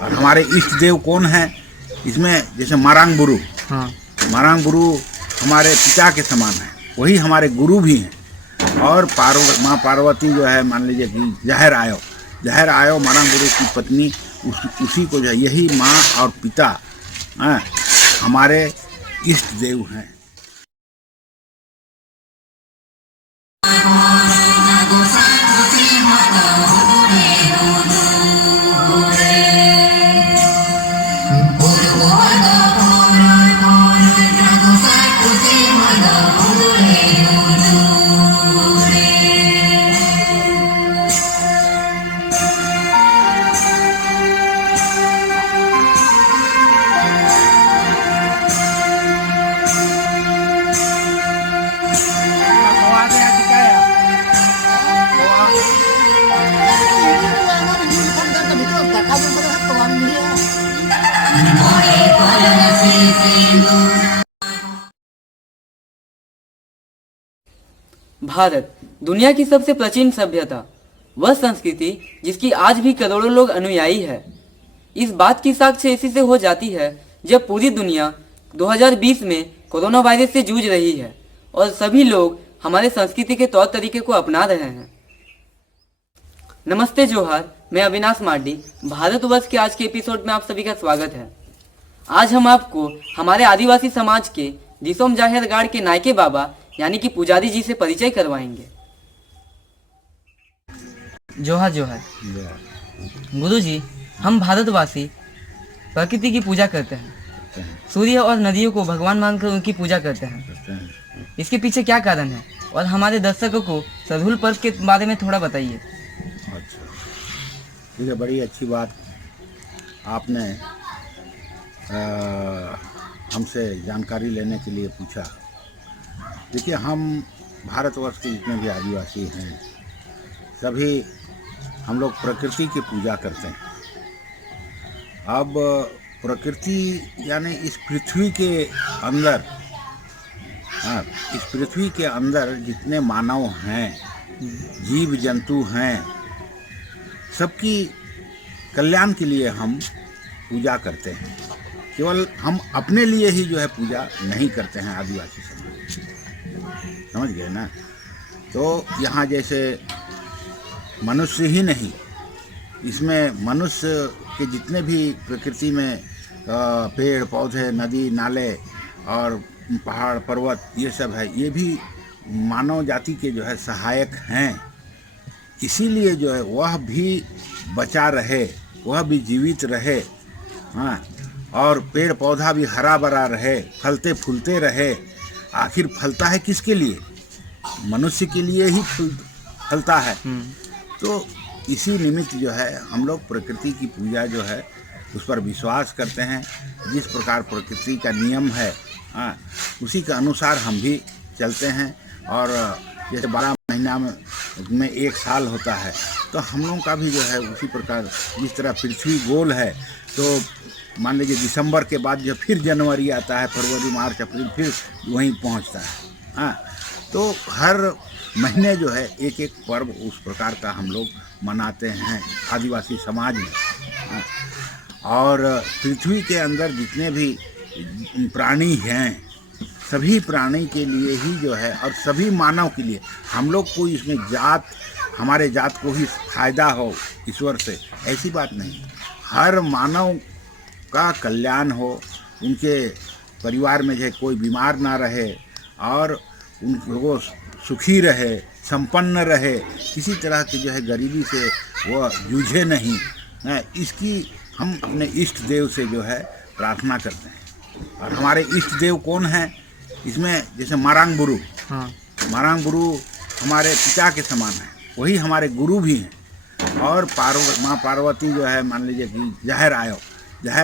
और हमारे इष्ट देव कौन है इसमें, जैसे मारांग बुरु। हाँ। मारांग बुरु हमारे पिता के समान है, वही हमारे गुरु भी हैं। और माँ पार्वती जो है, मान लीजिए कि जहर आयो मारांग बुरु की पत्नी, उसी को जो है, यही माँ और पिता हमारे इष्ट देव हैं। भारत दुनिया की सबसे प्राचीन सभ्यता, वह संस्कृति जिसकी आज भी करोड़ों लोग अनुयायी है। इस बात की साक्ष्य इसी से हो जाती है जब पूरी दुनिया 2020 में कोरोना वायरस से जूझ रही है और सभी लोग हमारे संस्कृति के तौर तरीके को अपना रहे हैं। नमस्ते जोहार, मैं अविनाश मार्डी। भारतवर्ष के आज के एपिसोड में आप सभी का स्वागत है। आज हम आपको हमारे आदिवासी समाज के दिसोम जाहिर गाड़ के नायके बाबा यानी कि पुजारी जी से परिचय करवाएंगे। जोहार जोहार। गुरु जी, हम भारतवासी प्रकृति की पूजा करते हैं, सूर्य और नदियों को भगवान मानकर उनकी पूजा करते हैं। इसके पीछे क्या कारण है और हमारे दर्शकों को सरहुल पर्व के बारे में थोड़ा बताइए। अच्छा, ठीक है, बड़ी अच्छी बात आपने हमसे जानकारी लेने के लिए पूछा। देखिए, हम भारतवर्ष के जितने भी आदिवासी हैं, सभी हम लोग प्रकृति की पूजा करते हैं। अब प्रकृति यानी इस पृथ्वी के अंदर, इस पृथ्वी के अंदर जितने मानव हैं, जीव जंतु हैं, सबकी कल्याण के लिए हम पूजा करते हैं। केवल हम अपने लिए ही जो है पूजा नहीं करते हैं आदिवासी समाज, समझ गए ना। तो यहाँ जैसे मनुष्य ही नहीं, इसमें मनुष्य के जितने भी प्रकृति में पेड़ पौधे, नदी नाले और पहाड़ पर्वत, ये सब है, ये भी मानव जाति के जो है सहायक हैं। इसीलिए जो है वह भी बचा रहे, वह भी जीवित रहे, हाँ, और पेड़ पौधा भी हरा भरा रहे, फलते फूलते रहे। आखिर फलता है किसके लिए? मनुष्य के लिए ही फलता है। तो इसी निमित्त जो है हम लोग प्रकृति की पूजा जो है उस पर विश्वास करते हैं। जिस प्रकार प्रकृति का नियम है, हाँ, उसी के अनुसार हम भी चलते हैं। और जैसे 12 महीना में एक साल होता है, तो हम लोगों का भी जो है उसी प्रकार, जिस तरह पृथ्वी गोल है, तो मान लीजिए दिसंबर के बाद जब फिर जनवरी आता है, फरवरी मार्च अप्रैल फिर वहीं पहुंचता है, हाँ। तो हर महीने जो है एक एक पर्व उस प्रकार का हम लोग मनाते हैं आदिवासी समाज में, हाँ। और पृथ्वी के अंदर जितने भी प्राणी हैं, सभी प्राणी के लिए ही जो है, और सभी मानव के लिए, हम लोग कोई इसमें जात, हमारे जात को ही फायदा हो ईश्वर से, ऐसी बात नहीं। हर मानव का कल्याण हो, उनके परिवार में जो है कोई बीमार ना रहे और उन लोगों सुखी रहे, संपन्न रहे, किसी तरह की जो है गरीबी से वो जूझे नहीं, इसकी हम अपने इष्ट देव से जो है प्रार्थना करते हैं। और हमारे इष्ट देव कौन है इसमें, जैसे मारांग बुरु। हाँ। मारांग बुरु हमारे पिता के समान है, वही हमारे गुरु भी हैं। और माँ पार्वती जो है, मान लीजिए कि जहर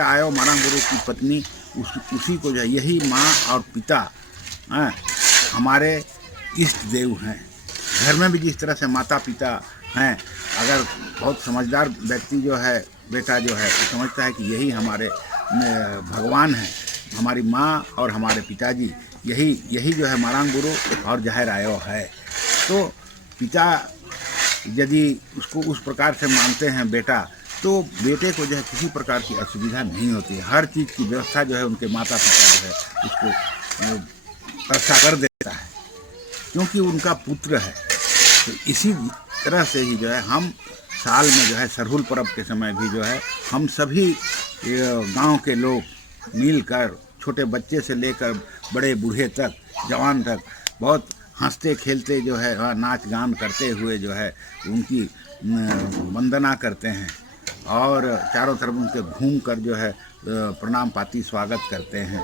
आयो मारांग बुरु की पत्नी, उसी को जो है, यही माँ और पिता हमारे इष्ट देव हैं। घर में भी जिस तरह से माता पिता हैं, अगर बहुत समझदार व्यक्ति जो है, बेटा जो है, वो समझता है कि यही हमारे भगवान हैं, हमारी माँ और हमारे पिताजी, यही जो है मारांग बुरु और जहर आयो है। तो पिता यदि उसको उस प्रकार से मानते हैं बेटा, तो बेटे को जो है किसी प्रकार की असुविधा नहीं होती है। हर चीज़ की व्यवस्था जो है उनके माता पिता जो है उसको व्यवस्था कर देता है, क्योंकि उनका पुत्र है। तो इसी तरह से ही जो है हम साल में जो है सरहुल पर्व के समय भी जो है हम सभी गांव के लोग मिलकर, छोटे बच्चे से लेकर बड़े बूढ़े तक, जवान तक, बहुत हंसते खेलते जो है नाच गान करते हुए जो है उनकी वंदना करते हैं और चारों तरफ उनके घूम कर जो है प्रणाम पाती स्वागत करते हैं।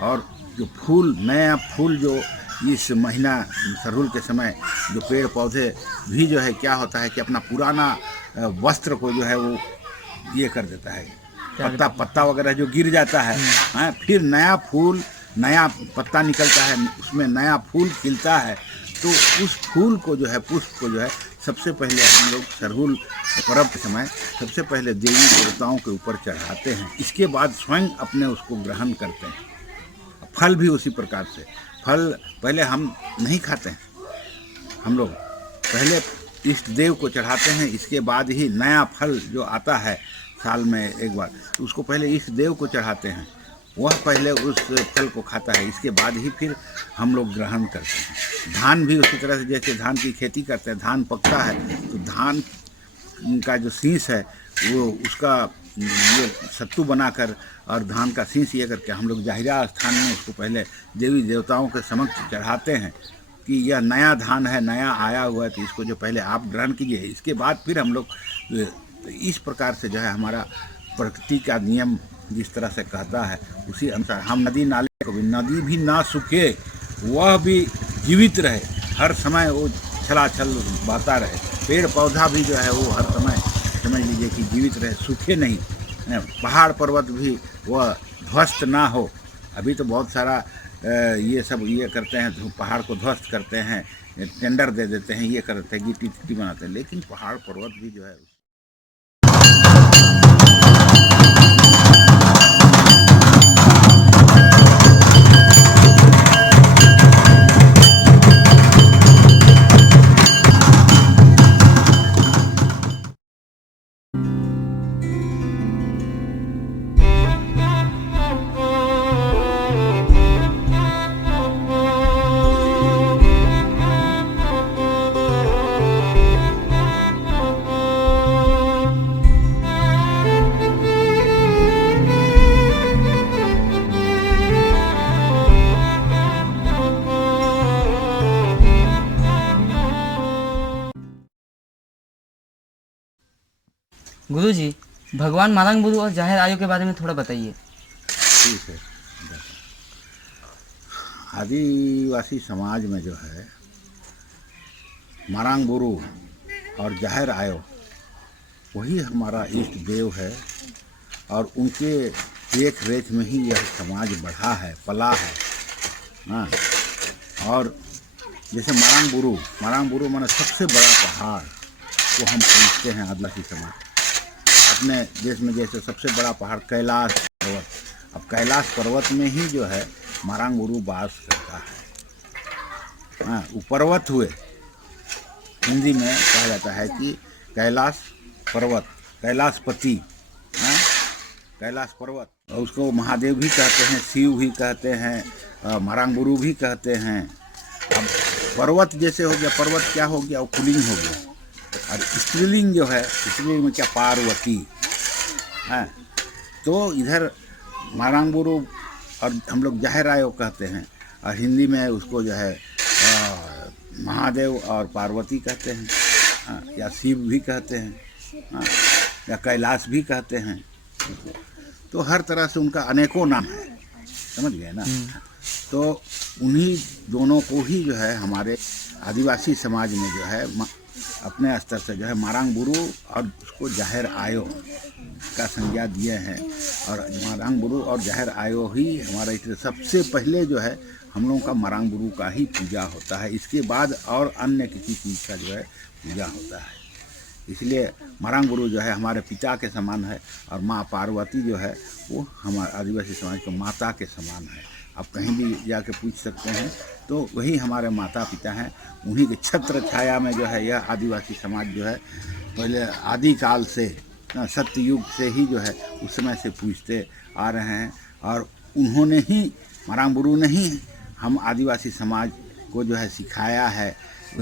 और जो फूल, नया फूल जो इस महीना सरहुल के समय जो पेड़ पौधे भी जो है क्या होता है कि अपना पुराना वस्त्र को जो है वो ये कर देता है, पत्ता वगैरह जो गिर जाता है, फिर नया फूल, नया पत्ता निकलता है, उसमें नया फूल खिलता है। तो उस फूल को जो है, पुष्प को जो है सबसे पहले हम लोग सरहुल पर्व के समय सबसे पहले देवी देवताओं के ऊपर चढ़ाते हैं। इसके बाद स्वयं अपने उसको ग्रहण करते हैं। फल भी उसी प्रकार से, फल पहले हम नहीं खाते हैं, हम लोग पहले इष्ट देव को चढ़ाते हैं, इसके बाद ही नया फल जो आता है साल में एक बार, तो उसको पहले इष्ट देव को चढ़ाते हैं, वह पहले उस फल को खाता है, इसके बाद ही फिर हम लोग ग्रहण करते हैं। धान भी उसी तरह से, जैसे धान की खेती करते हैं, धान पकता है तो धान का जो शीश है वो उसका ये सत्तू बनाकर और धान का शीश ये करके हम लोग जाहिरा स्थान में उसको पहले देवी देवताओं के समक्ष चढ़ाते हैं कि यह नया धान है, नया आया हुआ है, तो इसको जो पहले आप ग्रहण कीजिए, इसके बाद फिर हम लोग। तो इस प्रकार से जो है हमारा प्रकृति का नियम जिस तरह से कहता है उसी अनुसार हम नदी नाले को भी, नदी भी ना सूखे, वह भी जीवित रहे, हर समय वो छलाछल बहता रहे, पेड़ पौधा भी जो है वो हर समय समझ लीजिए कि जीवित रहे, सूखे नहीं, पहाड़ पर्वत भी वह ध्वस्त ना हो। अभी तो बहुत सारा ये सब ये करते हैं, पहाड़ को ध्वस्त करते हैं, टेंडर दे देते हैं, ये करते हैं, गिट्टी चिट्टी बनाते हैं, लेकिन पहाड़ पर्वत भी जो है। गुरुजी, भगवान मारंग बुरु और जाहिर आयु के बारे में थोड़ा बताइए। ठीक है। आदिवासी समाज में जो है मारंग बुरु और जाहिर आयो वही हमारा इष्ट देव है और उनके देख रेख में ही यह समाज बढ़ा है, पला है। हाँ, और जैसे मारंग बुरु माने सबसे बड़ा पहाड़ को हम पूछते हैं आदिवासी समाज। अपने देश में जैसे सबसे बड़ा पहाड़ कैलाश पर्वत, अब कैलाश पर्वत में ही जो है मारंग बुरु वास करता है। हाँ, वो पर्वत हुए, हिंदी में कहा जाता है कि कैलाश पर्वत, कैलाशपति, हाँ, कैलाश पर्वत। और उसको महादेव भी कहते हैं, शिव भी कहते हैं, मारंग बुरु भी कहते हैं। अब पर्वत जैसे हो गया, पर्वत क्या हो गया, वो पुल्लिंग हो गया, और स्त्रीलिंग जो है, स्त्रीलिंग में क्या, पार्वती है। तो इधर मारंग बुरु और हम लोग जाहिर आयो कहते हैं, और हिंदी में उसको जो है महादेव और पार्वती कहते हैं, या शिव भी कहते हैं, या कैलाश भी कहते हैं। तो हर तरह से उनका अनेकों नाम है, समझ गए ना। तो उन्हीं दोनों को ही जो है हमारे आदिवासी समाज में जो है अपने स्तर से जो है मारंग बुरु और उसको जाहिर आयो का संज्ञा दिए हैं। और मारंग बुरु और जाहिर आयो ही हमारा सबसे पहले जो है हम लोगों का मारंग बुरु का ही पूजा होता है, इसके बाद और अन्य किसी चीज़ का जो है पूजा होता है। इसलिए मारंग बुरु जो है हमारे पिता के समान है, और माँ पार्वती जो है वो हमारे आदिवासी समाज को माता के समान है। आप कहीं भी जाके पूछ सकते हैं, तो वही हमारे माता पिता हैं। उन्हीं के छत्र छाया में जो है यह आदिवासी समाज जो है पहले आदिकाल से सत्ययुग से ही जो है उस समय से पूछते आ रहे हैं। और उन्होंने ही, मारांग बुरू ने ही हम आदिवासी समाज को जो है सिखाया है।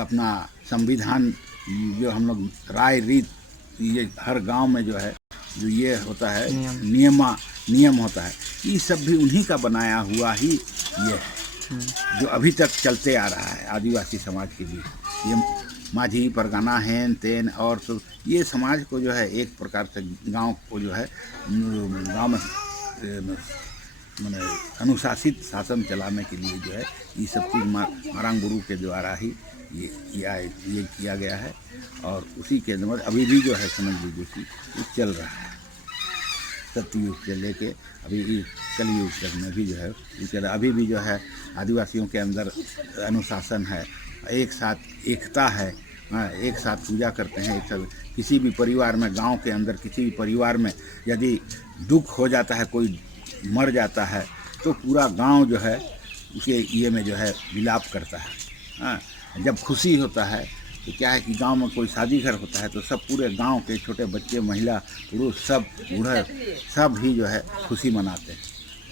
अपना संविधान जो हम लोग राय रीत, ये हर गांव में जो है जो ये होता है नियम होता है, ये सब भी उन्हीं का बनाया हुआ ही ये है जो अभी तक चलते आ रहा है आदिवासी समाज के लिए। ये माझी परगना हैन तेन और तो ये समाज को जो है एक प्रकार से गांव को जो है गांव में मैंने अनुशासित शासन चलाने के लिए जो है ये सब चीज़ मारांग बुरू के द्वारा ही ये किया गया है। और उसी के अंदर अभी भी जो है समझ लीजिए कि ये चल रहा है। सत्ययुग से लेके अभी कलयुग तक में भी जो है अभी भी जो है आदिवासियों के अंदर अनुशासन है, एक साथ एकता है। एक साथ पूजा करते हैं, एक साथ किसी भी परिवार में, गांव के अंदर किसी भी परिवार में यदि दुख हो जाता है, कोई मर जाता है, तो पूरा गांव जो है उसके ये में जो है विलाप करता है। जब खुशी होता है तो क्या है कि गांव में कोई शादी घर होता है तो सब पूरे गांव के छोटे बच्चे, महिला, पुरुष, सब बूढ़े सब ही जो है खुशी मनाते हैं।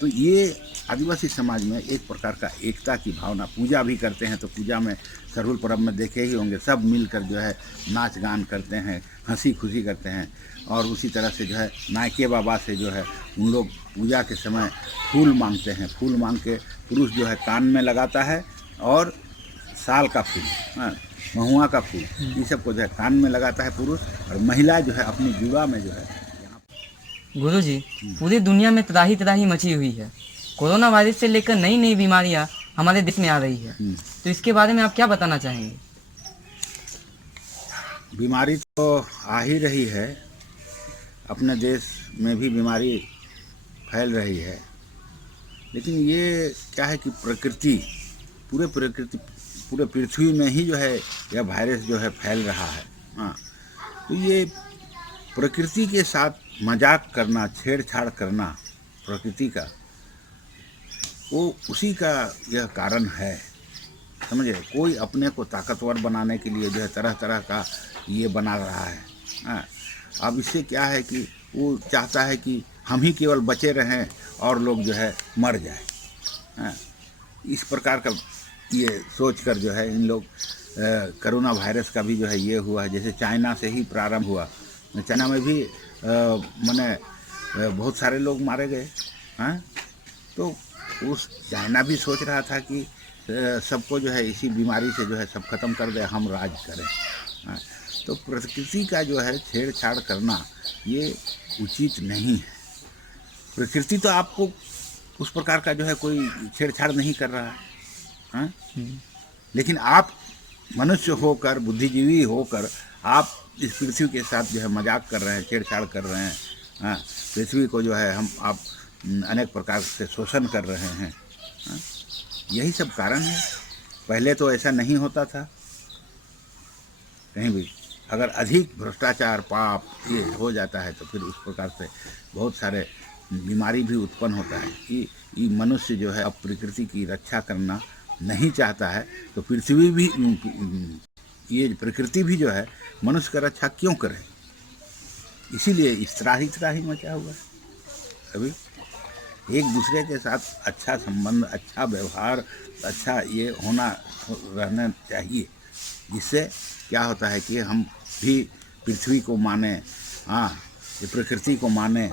तो ये आदिवासी समाज में एक प्रकार का एकता की भावना। पूजा भी करते हैं तो पूजा में सरहुल पर्व में देखे ही होंगे, सब मिलकर जो है नाच गान करते हैं, हंसी खुशी करते हैं। और उसी तरह से जो है नायके बाबा से जो है उन लोग पूजा के समय फूल मांगते हैं। फूल मांग के पुरुष जो है कान में लगाता है, और साल का फूल, महुआ का फूल, ये सब को जो है कान में लगाता है पुरुष, और महिला जो है अपनी जुड़ा में जो है। गुरुजी, पूरी दुनिया में त्राही त्राही मची हुई है। कोरोना वायरस से लेकर नई नई बीमारियां हमारे देश में आ रही है, तो इसके बारे में आप क्या बताना चाहेंगे? बीमारी तो आ ही रही है, अपने देश में भी बीमारी फैल रही है। लेकिन ये क्या है कि पूरे पृथ्वी में ही जो है यह वायरस जो है फैल रहा है। तो ये प्रकृति के साथ मजाक करना, छेड़छाड़ करना प्रकृति का, वो उसी का यह कारण है। समझे, कोई अपने को ताकतवर बनाने के लिए जो है तरह तरह का ये बना रहा है। अब इससे क्या है कि वो चाहता है कि हम ही केवल बचे रहें और लोग जो है मर जाए। इस प्रकार का ये सोच कर जो है इन लोग कोरोना वायरस का भी जो है ये हुआ है। जैसे चाइना से ही प्रारंभ हुआ, चाइना में भी बहुत सारे लोग मारे गए। तो उस चाइना भी सोच रहा था कि सबको जो है इसी बीमारी से जो है सब खत्म कर दे, हम राज करें। तो प्रकृति का जो है छेड़छाड़ करना ये उचित नहीं है। प्रकृति तो आपको उस प्रकार का जो है कोई छेड़छाड़ नहीं कर रहा है। लेकिन आप मनुष्य होकर, बुद्धिजीवी होकर आप इस पृथ्वी के साथ जो है मजाक कर रहे हैं, छेड़छाड़ कर रहे हैं। पृथ्वी को जो है आप अनेक प्रकार से शोषण कर रहे हैं। यही सब कारण है। पहले तो ऐसा नहीं होता था कहीं भी। अगर अधिक भ्रष्टाचार, पाप ये हो जाता है तो फिर उस प्रकार से बहुत सारे बीमारी भी उत्पन्न होता है कि मनुष्य जो है अब प्रकृति की रक्षा करना नहीं चाहता है। तो पृथ्वी भी, ये प्रकृति भी जो है मनुष्य का रक्षा क्यों करे? इसीलिए इस त्राही मचा हुआ है। अभी एक दूसरे के साथ अच्छा संबंध, अच्छा व्यवहार, अच्छा ये रहना चाहिए, जिससे क्या होता है कि हम भी पृथ्वी को माने, ये प्रकृति को माने,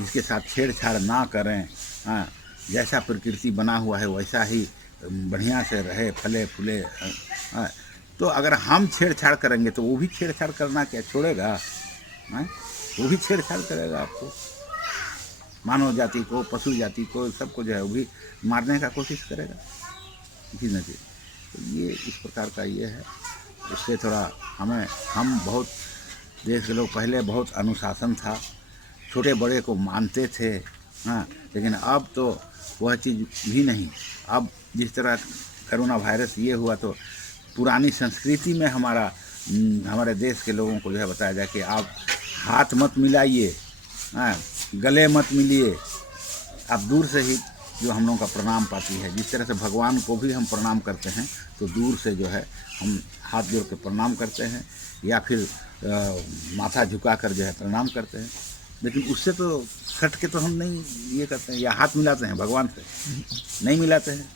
इसके साथ छेड़छाड़ ना करें। जैसा प्रकृति बना हुआ है वैसा ही बढ़िया से रहे, फले फूले। तो अगर हम छेड़छाड़ करेंगे तो वो भी छेड़छाड़ करना क्या छोड़ेगा? वो भी छेड़छाड़ करेगा आपको, मानव जाति को, पशु जाति को, सबको जो है वो भी मारने का कोशिश करेगा। जी नहीं, तो ये इस प्रकार का ये है। इससे थोड़ा हम बहुत देश के लोग पहले बहुत अनुशासन था, छोटे बड़े को मानते थे। लेकिन अब तो वह चीज़ भी नहीं। अब जिस तरह कोरोना वायरस ये हुआ तो पुरानी संस्कृति में हमारे देश के लोगों को जो है बताया जाए कि आप हाथ मत मिलाइए, गले मत मिलिए, आप दूर से ही जो हम लोगों का प्रणाम पाती है। जिस तरह से भगवान को भी हम प्रणाम करते हैं तो दूर से जो है हम हाथ जोड़ के प्रणाम करते हैं या फिर माथा झुका कर जो है प्रणाम करते हैं, लेकिन उससे तो सट के तो हम नहीं ये करते हैं या हाथ मिलाते हैं भगवान से, नहीं मिलाते हैं।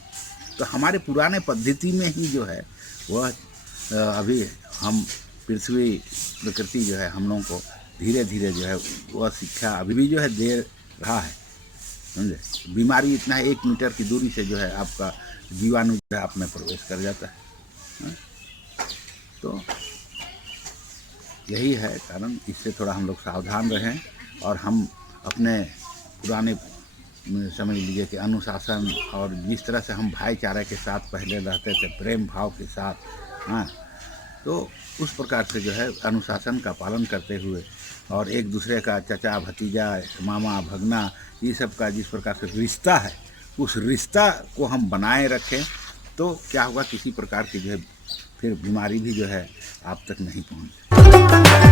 तो हमारे पुराने पद्धति में ही जो है वह अभी हम पृथ्वी प्रकृति जो है हम लोगों को धीरे धीरे जो है वह शिक्षा अभी भी जो है दे रहा है, समझे। बीमारी इतना है 1 मीटर की दूरी से जो है आपका जीवाणु जो है आप में प्रवेश कर जाता है, हाँ? तो यही है कारण, इससे थोड़ा हम लोग सावधान रहें और हम अपने पुराने समझ लीजिए कि अनुशासन और जिस तरह से हम भाईचारे के साथ पहले रहते थे, प्रेम भाव के साथ, हाँ, तो उस प्रकार से जो है अनुशासन का पालन करते हुए और एक दूसरे का चचा भतीजा मामा भगना ये सब का जिस प्रकार से रिश्ता है उस रिश्ता को हम बनाए रखें तो क्या होगा, किसी प्रकार की जो है फिर बीमारी भी जो है आप तक नहीं पहुँचे।